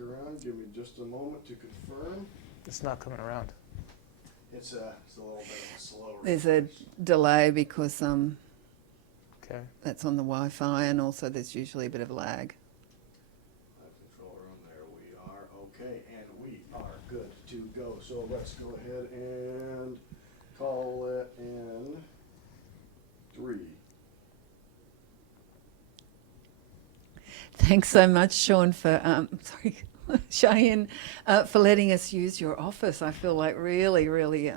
around. Give me just a moment to confirm. It's not coming around. It's a little bit of a slow There's a delay because Okay. that's on the Wi-Fi, and also there's usually a bit of lag. Control room. There we are. Okay, and we are good to go. So let's go ahead and call it in 3. Thanks so much, Sean, for Shahin, for letting us use your office. I feel like really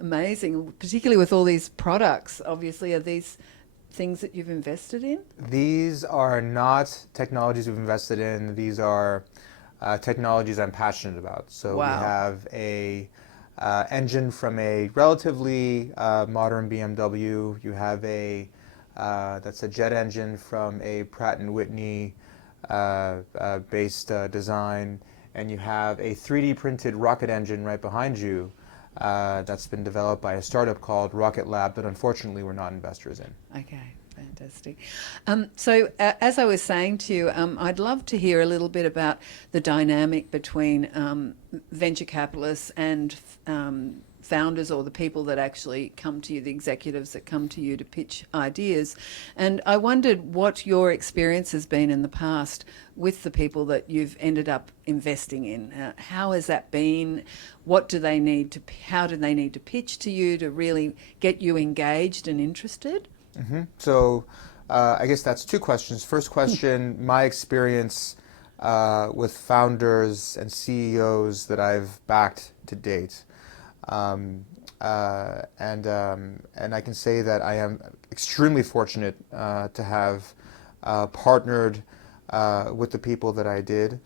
amazing, particularly with all these products. Obviously, are these things that you've invested in? These are not technologies we've invested in. These are technologies I'm passionate about. So Wow. we have a engine from a relatively modern BMW. You have a that's a jet engine from a Pratt & Whitney based design, and you have a 3D printed rocket engine right behind you that's been developed by a startup called Rocket Lab that unfortunately we're not investors in. Okay, fantastic. So as I was saying to you, I'd love to hear a little bit about the dynamic between venture capitalists and founders, or the people that actually come to you, the executives that come to you to pitch ideas. And I wondered what your experience has been in the past with the people that you've ended up investing in. How has that been? What do they need to, how do they need to pitch to you to really get you engaged and interested? Mm-hmm. So I guess that's 2 questions. First question, my experience with founders and CEOs that I've backed to date. And I can say that I am extremely fortunate to have partnered with the people that I did.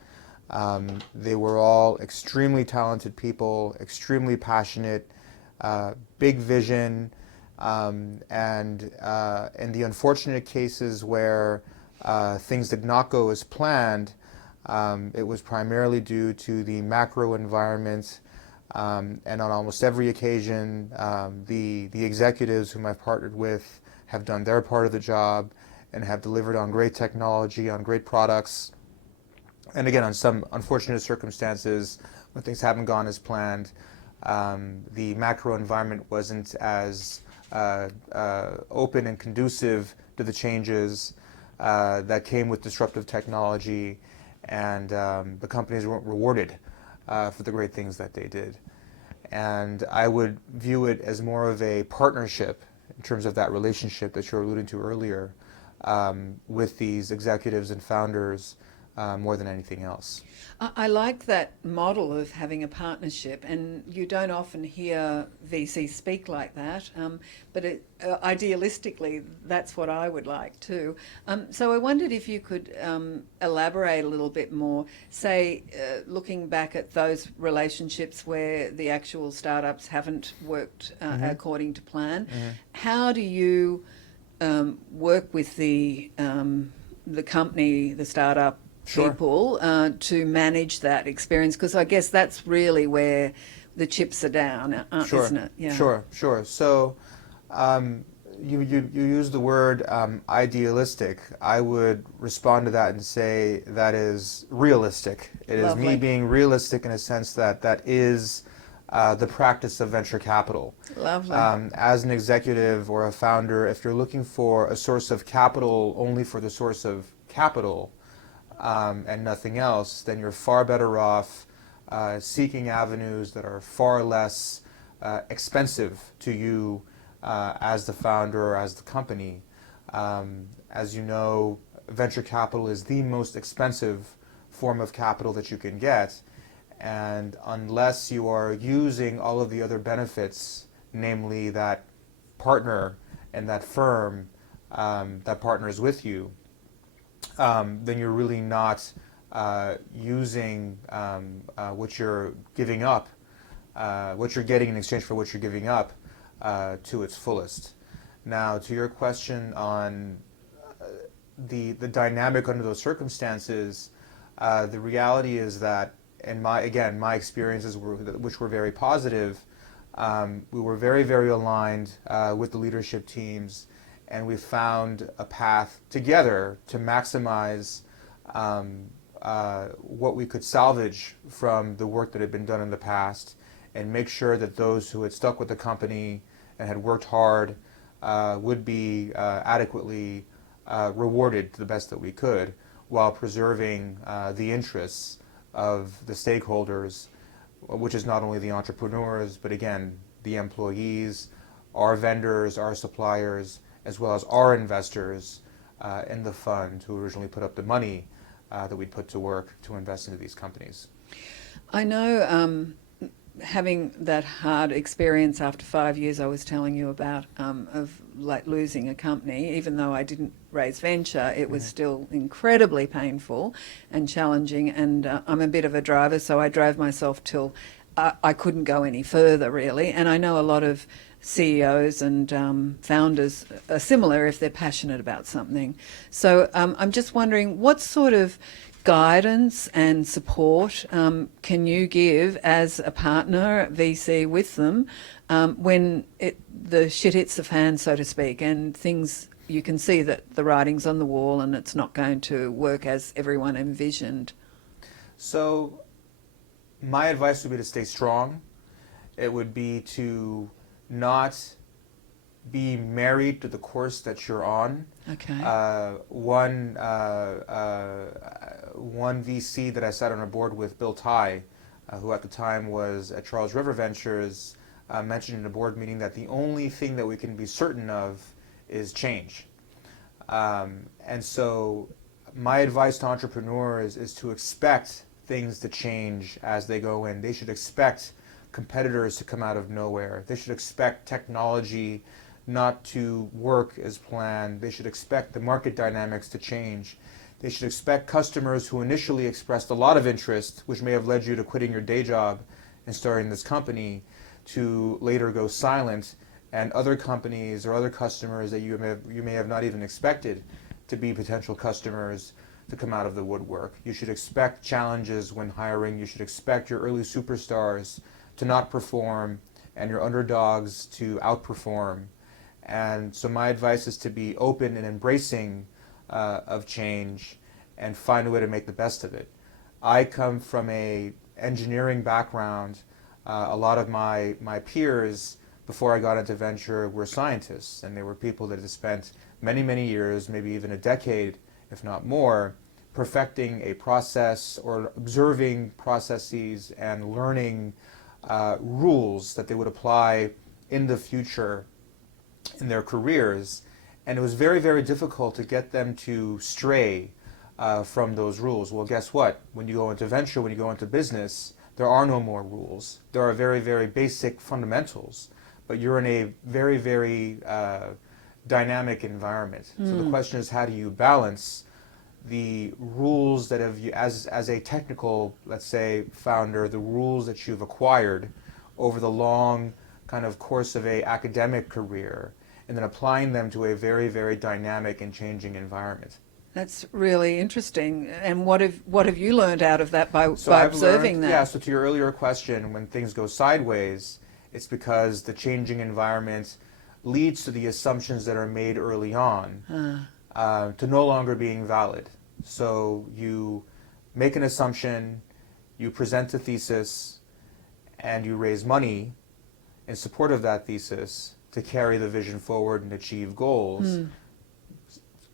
They were all extremely talented people, extremely passionate, big vision, and in the unfortunate cases where things did not go as planned, it was primarily due to the macro environment. And on almost every occasion, the executives whom I've partnered with have done their part of the job and have delivered on great technology, on great products. And again, on some unfortunate circumstances, when things haven't gone as planned, the macro environment wasn't as open and conducive to the changes that came with disruptive technology, and the companies weren't rewarded for the great things that they did. And I would view it as more of a partnership in terms of that relationship that you were alluding to earlier with these executives and founders more than anything else. I like that model of having a partnership, and you don't often hear VC speak like that, but idealistically that's what I would like too. So I wondered if you could elaborate a little bit more, say looking back at those relationships where the actual startups haven't worked according to plan. How do you work with the company, the startup people, to manage that experience? Because I guess that's really where the chips are down, isn't it? Yeah. Sure. So you use the word idealistic. I would respond to that and say that is realistic. It is me being realistic in a sense that that is the practice of venture capital. Lovely. As an executive or a founder, if you're looking for a source of capital only for the source of capital, and nothing else, then you're far better off seeking avenues that are far less expensive to you as the founder or as the company. As you know, venture capital is the most expensive form of capital that you can get, and unless you are using all of the other benefits, namely that partner and that firm that partners with you, then you're really not using what you're giving up, what you're getting in exchange for what you're giving up to its fullest. Now, to your question on the dynamic under those circumstances, the reality is that, in my experiences, which were very positive, we were very aligned with the leadership teams, and we found a path together to maximize what we could salvage from the work that had been done in the past, and make sure that those who had stuck with the company and had worked hard would be adequately rewarded to the best that we could, while preserving the interests of the stakeholders, which is not only the entrepreneurs, but again, the employees, our vendors, our suppliers, as well as our investors in the fund who originally put up the money that we'd put to work to invest into these companies. I know, having that hard experience after 5 years I was telling you about, of like losing a company, even though I didn't raise venture, it was still incredibly painful and challenging, and I'm a bit of a driver, so I drove myself till I couldn't go any further, really. And I know a lot of CEOs and founders are similar if they're passionate about something. So I'm just wondering, what sort of guidance and support can you give as a partner, VC, with them when the shit hits the fan, so to speak, and things, you can see that the writing's on the wall and it's not going to work as everyone envisioned? So my advice would be to stay strong. It would be to not be married to the course that you're on. Okay. One VC that I sat on a board with, Bill Ty, who at the time was at Charles River Ventures, mentioned in a board meeting that the only thing that we can be certain of is change. And so my advice to entrepreneurs is to expect things to change as they go in. They should expect competitors to come out of nowhere. They should expect technology not to work as planned. They should expect the market dynamics to change. They should expect customers who initially expressed a lot of interest, which may have led you to quitting your day job and starting this company, to later go silent, and other companies or other customers that you may have not even expected to be potential customers to come out of the woodwork. You should expect challenges when hiring. You should expect your early superstars to not perform and your underdogs to outperform. And so my advice is to be open and embracing of change and find a way to make the best of it. I come from an engineering background. A lot of my peers before I got into venture were scientists, and they were people that had spent many, many years, maybe even a decade, if not more, perfecting a process or observing processes and learning rules that they would apply in the future in their careers. And it was very, very difficult to get them to stray from those rules. Well, guess what? When you go into venture, when you go into business, there are no more rules. There are very, very basic fundamentals, but you're in a very, very dynamic environment. So the question is, how do you balance the rules that have, as a technical, let's say, founder, the rules that you've acquired over the long kind of course of a academic career, and then applying them to a very, very dynamic and changing environment. That's really interesting. And what have you learned out of that by I've observing learned, that? Yeah, so to your earlier question, when things go sideways, it's because the changing environment leads to the assumptions that are made early on to no longer being valid. So you make an assumption, you present a thesis, and you raise money in support of that thesis to carry the vision forward and achieve goals.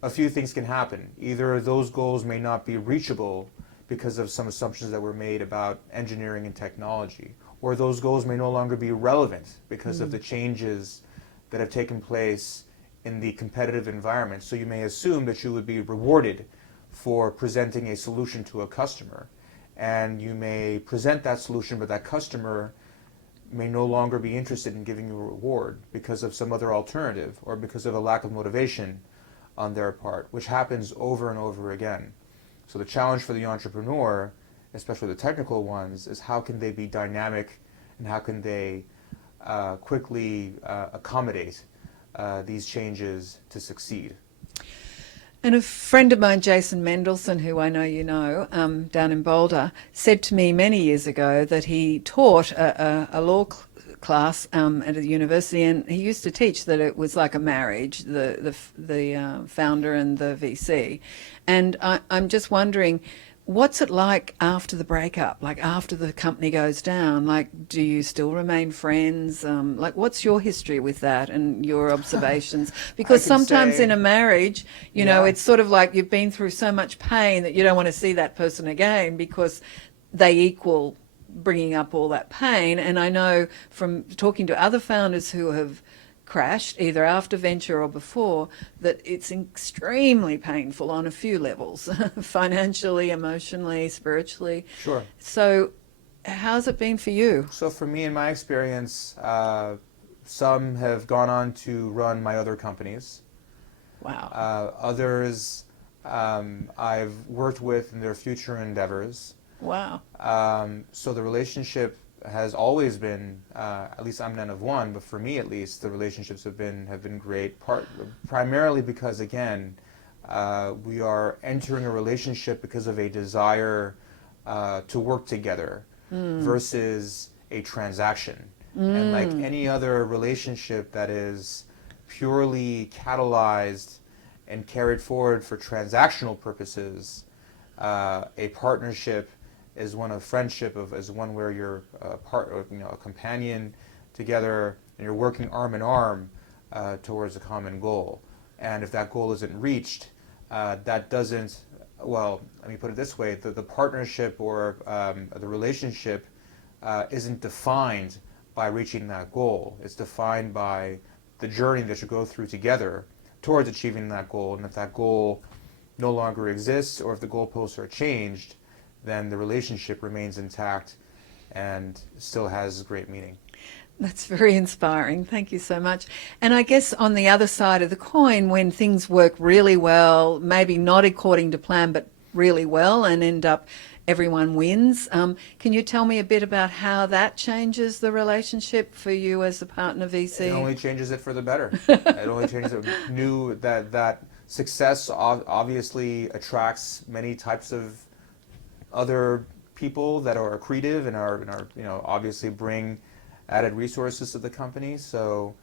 A few things can happen. Either those goals may not be reachable because of some assumptions that were made about engineering and technology, or those goals may no longer be relevant because of the changes that have taken place in the competitive environment. So you may assume that you would be rewarded for presenting a solution to a customer, and you may present that solution, but that customer may no longer be interested in giving you a reward because of some other alternative or because of a lack of motivation on their part, which happens over and over again. So the challenge for the entrepreneur, especially the technical ones, is how can they be dynamic and how can they quickly accommodate these changes to succeed. And a friend of mine, Jason Mendelson, who I know you know, down in Boulder, said to me many years ago that he taught a law class at a university, and he used to teach that it was like a marriage, the founder and the VC. And I'm just wondering, What's it like after the breakup? Like after the company goes down? Like, do you still remain friends? Like, what's your history with that and your observations? Because can sometimes in say, a marriage, you know, yeah. it's sort of like you've been through so much pain that you don't want to see that person again because they equal bringing up all that pain. And I know from talking to other founders who have crashed, either after venture or before, that it's extremely painful on a few levels, financially, emotionally, spiritually. Sure. So how's it been for you? So for me, in my experience, some have gone on to run my other companies. Wow. Others I've worked with in their future endeavors. Wow. So the relationship has always been, at least I'm none of one, but for me at least, the relationships have been great. Primarily because, again, we are entering a relationship because of a desire to work together versus a transaction. And like any other relationship that is purely catalyzed and carried forward for transactional purposes, a partnership is one of friendship, is one where you're a companion together, and you're working arm in arm towards a common goal. And if that goal isn't reached, that doesn't. Well, let me put it this way: the partnership or the relationship isn't defined by reaching that goal. It's defined by the journey that you go through together towards achieving that goal. And if that goal no longer exists, or if the goalposts are changed, then the relationship remains intact and still has great meaning. That's very inspiring. Thank you so much. And I guess on the other side of the coin, when things work really well, maybe not according to plan, but really well, and end up everyone wins, can you tell me a bit about how that changes the relationship for you as a partner VC? It only changes it for the better. It only changes it. That success obviously attracts many types of other people that are accretive and are obviously bring added resources to the company. So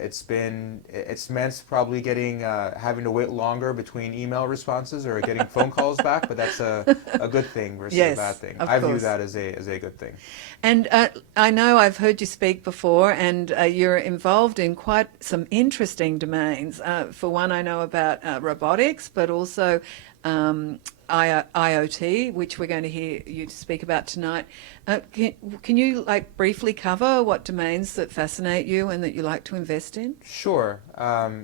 it's meant probably getting having to wait longer between email responses or getting phone calls back, but that's a good thing versus Yes, a bad thing. of I view course. that as a good thing. And I know I've heard you speak before, and you're involved in quite some interesting domains. For one, I know about robotics, but also IoT, which we're going to hear you speak about tonight. Can you briefly cover what domains that fascinate you and that you like to invest in? Sure.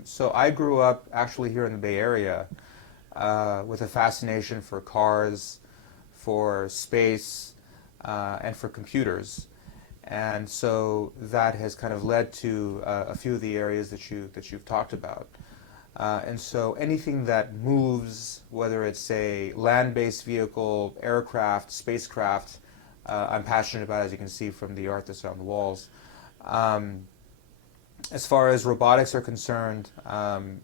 So I grew up actually here in the Bay Area with a fascination for cars, for space, and for computers. And so that has kind of led to a few of the areas that you've talked about. And so anything that moves, whether it's a land-based vehicle, aircraft, spacecraft, I'm passionate about, as you can see from the art that's on the walls. As far as robotics are concerned, I'm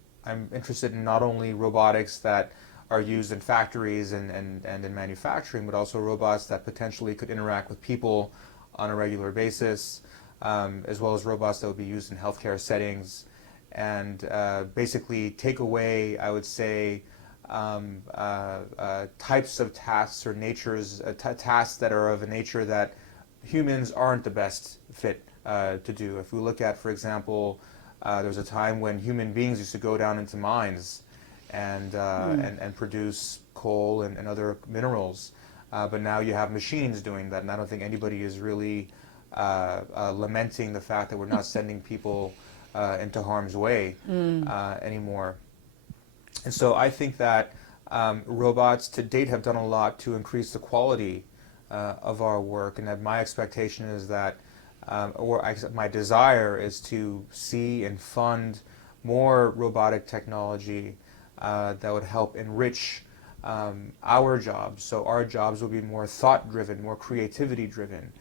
interested in not only robotics that are used in factories and in manufacturing, but also robots that potentially could interact with people on a regular basis, as well as robots that would be used in healthcare settings, and basically take away, I would say, types of tasks or tasks that are of a nature that humans aren't the best fit to do. If we look at, for example, there was a time when human beings used to go down into mines and produce coal and other minerals, but now you have machines doing that, and I don't think anybody is really lamenting the fact that we're not sending people into harm's way anymore. And so I think that robots to date have done a lot to increase the quality of our work, and that my expectation is that, my desire is to see and fund more robotic technology that would help enrich our jobs. So our jobs will be more thought-driven, more creativity-driven,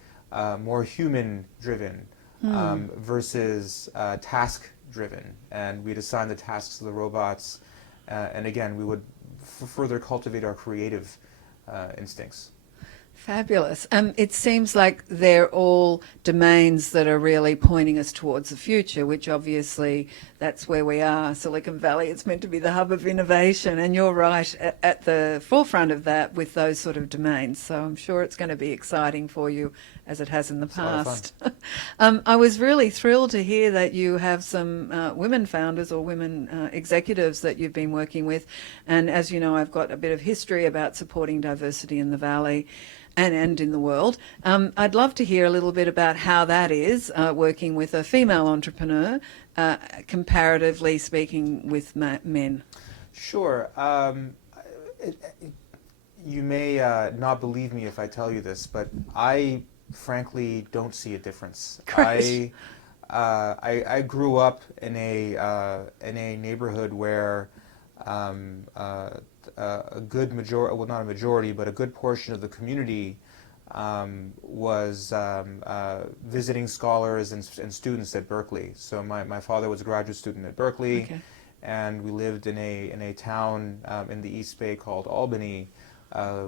more human-driven, versus task-driven. And we'd assign the tasks to the robots, and again, we would further cultivate our creative instincts. Fabulous. It seems like they're all domains that are really pointing us towards the future, which obviously that's where we are. Silicon Valley, it's meant to be the hub of innovation, and you're right at the forefront of that with those sort of domains. So I'm sure it's going to be exciting for you as it has in the past. I was really thrilled to hear that you have some women founders or women executives that you've been working with. And as you know, I've got a bit of history about supporting diversity in the Valley and in the world. I'd love to hear a little bit about how that is, working with a female entrepreneur, comparatively speaking with men. Sure. You may not believe me if I tell you this, but I frankly don't see a difference. Great. I grew up in a neighborhood where a good majority, well, not a majority, but a good portion of the community was visiting scholars and students at Berkeley. So my father was a graduate student at Berkeley, Okay. and we lived in a town in the East Bay called Albany,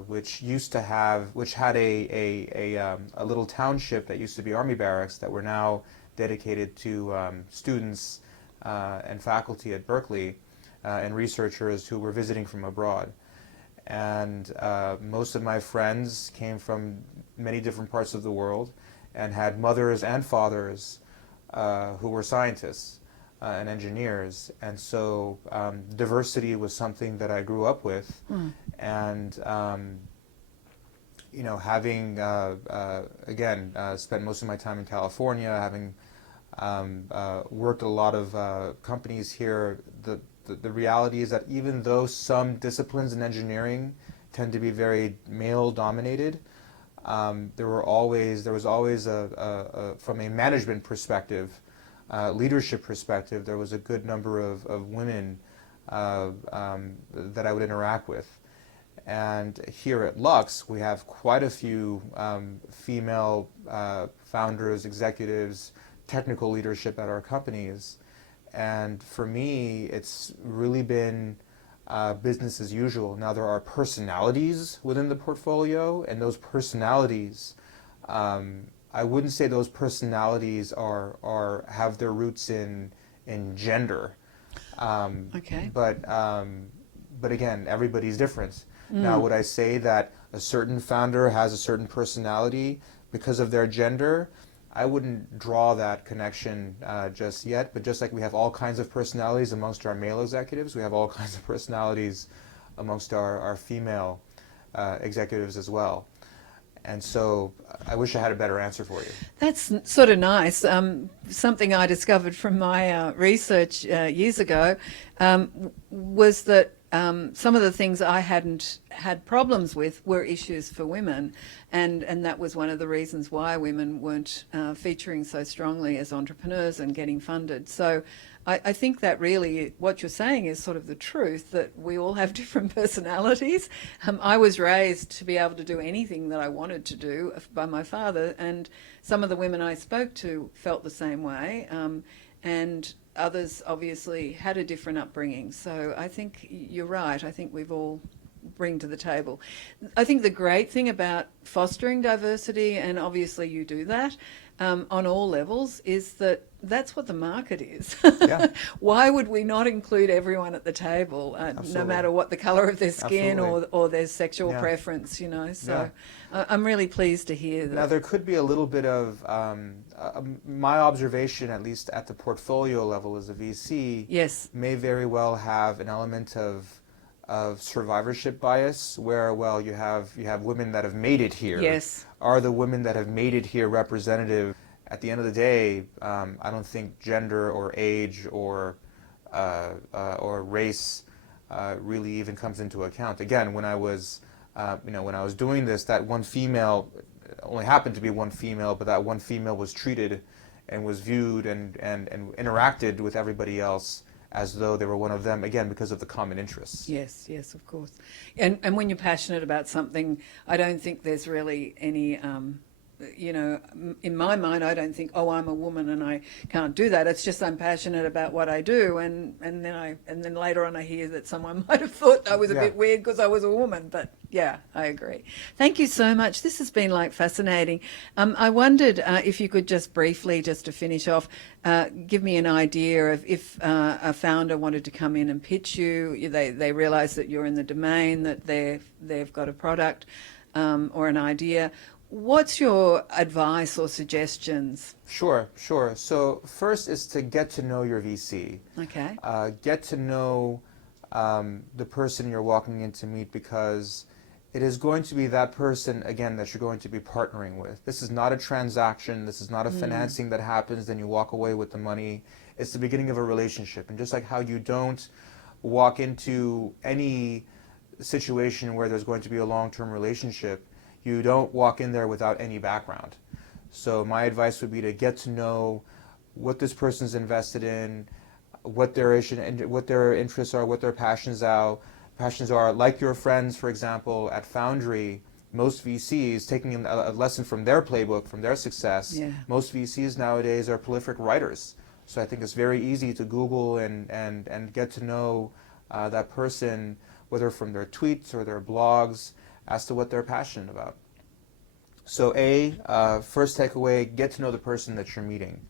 which had a little township that used to be Army barracks that were now dedicated to students and faculty at Berkeley and researchers who were visiting from abroad. And most of my friends came from many different parts of the world and had mothers and fathers who were scientists and engineers. And so diversity was something that I grew up with. And you know, having again spent most of my time in California, having worked at a lot of companies here, the reality is that even though some disciplines in engineering tend to be very male dominated, there was always from a management perspective, leadership perspective, there was a good number of women that I would interact with. And here at Lux, we have quite a few female founders, executives, technical leadership at our companies. And for me, it's really been business as usual. Now, there are personalities within the portfolio, and those personalities, I wouldn't say those personalities have their roots in gender. Okay. But again, everybody's different. Now, would I say that a certain founder has a certain personality because of their gender? I wouldn't draw that connection just yet, but just like we have all kinds of personalities amongst our male executives, we have all kinds of personalities amongst our female executives as well. And so I wish I had a better answer for you. That's sort of nice. Something I discovered from my research years ago was that some of the things I hadn't had problems with were issues for women, and that was one of the reasons why women weren't featuring so strongly as entrepreneurs and getting funded. So I think that really what you're saying is sort of the truth, that we all have different personalities. I was raised to be able to do anything that I wanted to do by my father, and some of the women I spoke to felt the same way, and others obviously had a different upbringing. So I think you're right. I think we've all bring to the table. I think the great thing about fostering diversity, and obviously you do that on all levels, is that that's what the market is. Yeah. Why would we not include everyone at the table, no Absolutely. matter what the colour of their skin or their sexual Yeah. preference, you know? So I'm really pleased to hear that. Now, there could be a little bit of, my observation, at least at the portfolio level as a VC, Yes. may very well have an element of survivorship bias, where, well, you have women that have made it here. Yes. Are the women that have made it here representative? At the end of the day, I don't think gender or age or race really even comes into account. Again, when I was doing this, that one female, only happened to be one female, but that one female was treated and was viewed and interacted with everybody else as though they were one of them, again, because of the common interests. Yes, yes, of course. And when you're passionate about something, I don't think there's really any in my mind, I don't think, oh, I'm a woman and I can't do that. It's just I'm passionate about what I do, and then later on I hear that someone might have thought I was a bit weird because I was a woman. But yeah, I agree. Thank you so much. This has been like fascinating. I wondered if you could just briefly, just to finish off, give me an idea of if a founder wanted to come in and pitch you, they realise that you're in the domain, that they've got a product or an idea. What's your advice or suggestions? Sure. So first is to get to know your VC. Okay. Get to know the person you're walking in to meet, because it is going to be that person, again, that you're going to be partnering with. This is not a transaction. This is not a financing that happens, then you walk away with the money. It's the beginning of a relationship. And just like how you don't walk into any situation where there's going to be a long-term relationship, you don't walk in there without any background. So my advice would be to get to know what this person's invested in, what their interests are, what their passions are. Like your friends, for example, at Foundry, most VCs, taking a lesson from their playbook, from their success, most VCs nowadays are prolific writers. So I think it's very easy to Google and get to know that person, whether from their tweets or their blogs, as to what they're passionate about. So first takeaway, get to know the person that you're meeting,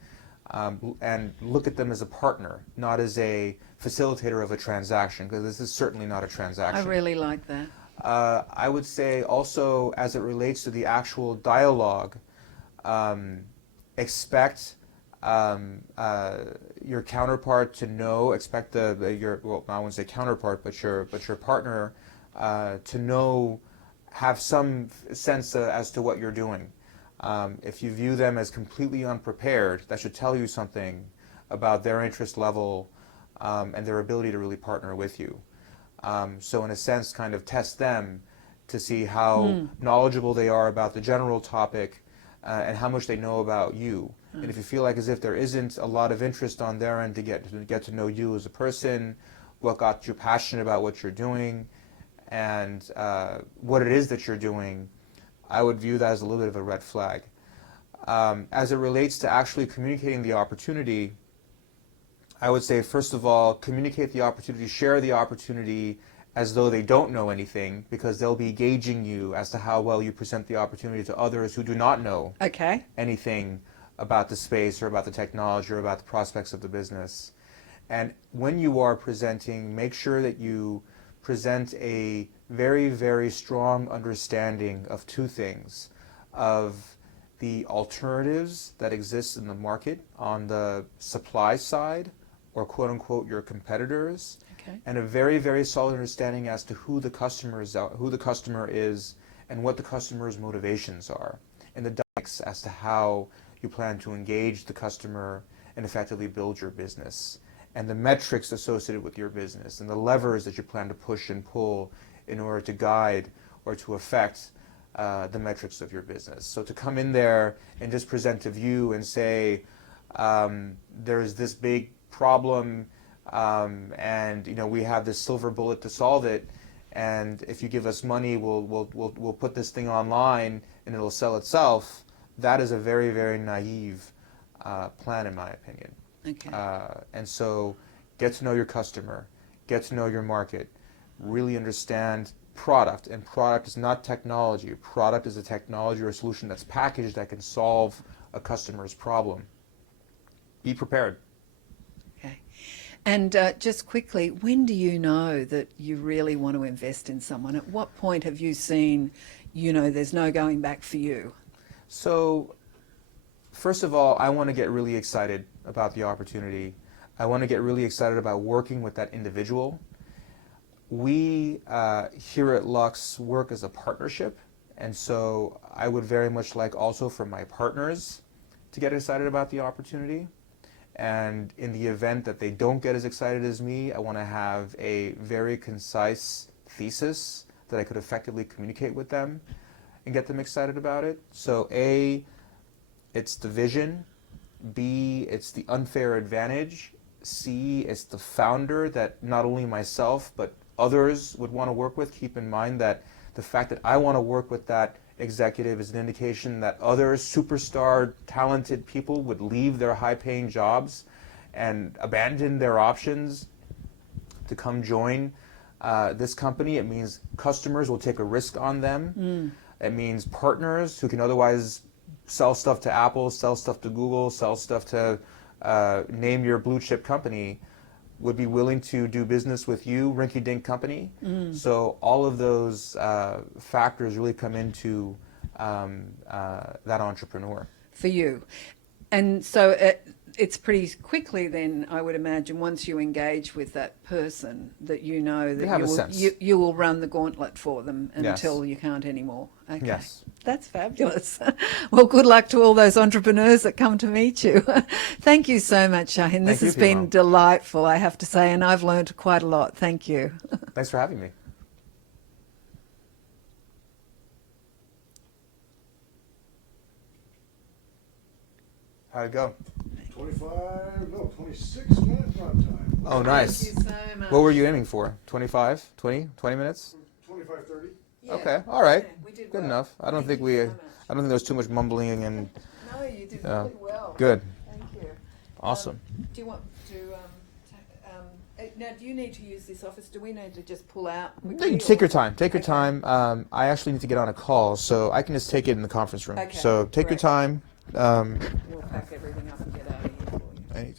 and look at them as a partner, not as a facilitator of a transaction, because this is certainly not a transaction. I really like that. I would say also, as it relates to the actual dialogue, expect your counterpart to know, expect I wouldn't say counterpart, but your partner to know, have some sense as to what you're doing. If you view them as completely unprepared, that should tell you something about their interest level and their ability to really partner with you. So in a sense, kind of test them to see how knowledgeable they are about the general topic and how much they know about you. And if you feel like as if there isn't a lot of interest on their end to get to know you as a person, what got you passionate about what you're doing, and what it is that you're doing, I would view that as a little bit of a red flag. As it relates to actually communicating the opportunity, I would say, first of all, communicate the opportunity, share the opportunity as though they don't know anything, because they'll be gauging you as to how well you present the opportunity to others who do not know anything about the space or about the technology or about the prospects of the business. And when you are presenting, make sure that you present a very, very strong understanding of two things: of the alternatives that exist in the market on the supply side, or quote unquote your competitors, and a very, very solid understanding as to who the customer is, and what the customer's motivations are, and the dynamics as to how you plan to engage the customer and effectively build your business, and the metrics associated with your business, and the levers that you plan to push and pull in order to guide or to affect the metrics of your business. So to come in there and just present a view and say, there's this big problem, and we have this silver bullet to solve it, and if you give us money, we'll put this thing online and it'll sell itself. That is a very, very naive plan, in my opinion. And so get to know your customer, get to know your market, really understand product. And product is not technology. Product is a technology or a solution that's packaged that can solve a customer's problem. Be prepared. Okay. And just quickly, when do you know that you really want to invest in someone? At what point have you seen, there's no going back for you? So, first of all, I want to get really excited about the opportunity. I want to get really excited about working with that individual. We here at Lux work as a partnership, and so I would very much like also for my partners to get excited about the opportunity. And in the event that they don't get as excited as me, I want to have a very concise thesis that I could effectively communicate with them and get them excited about it. So A, it's the vision. B, it's the unfair advantage. C, it's the founder that not only myself but others would want to work with. Keep in mind that the fact that I want to work with that executive is an indication that other superstar talented people would leave their high-paying jobs and abandon their options to come join this company. It means customers will take a risk on them. It means partners who can otherwise sell stuff to Apple, sell stuff to Google, sell stuff to name your blue chip company would be willing to do business with you, rinky-dink company. So all of those factors really come into that entrepreneur. For you. And so it's pretty quickly then, I would imagine, once you engage with that person, that you know that you will run the gauntlet for them until you can't anymore. Okay. Yes. That's fabulous. Well, good luck to all those entrepreneurs that come to meet you. Thank you so much, Shahin. This has been delightful, I have to say, and I've learned quite a lot. Thank you. Thanks for having me. How'd it go? 26-minute run time. Oh, nice. Thank you so much. What were you aiming for? 25, 20 minutes? 25, 30. Yeah. Okay, all right. Yeah, we did Good well. enough. I don't Thank think you we. so much. I don't think there was too much mumbling and. No, you did really well. Good. Thank you. Awesome. Do you want to, now do you need to use this office? Do we need to just pull out? quickly, Take or- your time. Take your Okay. time. I actually need to get on a call, so I can just take it in the conference room. Okay, So take your great. time. We'll pack everything up and get out of here for you. I need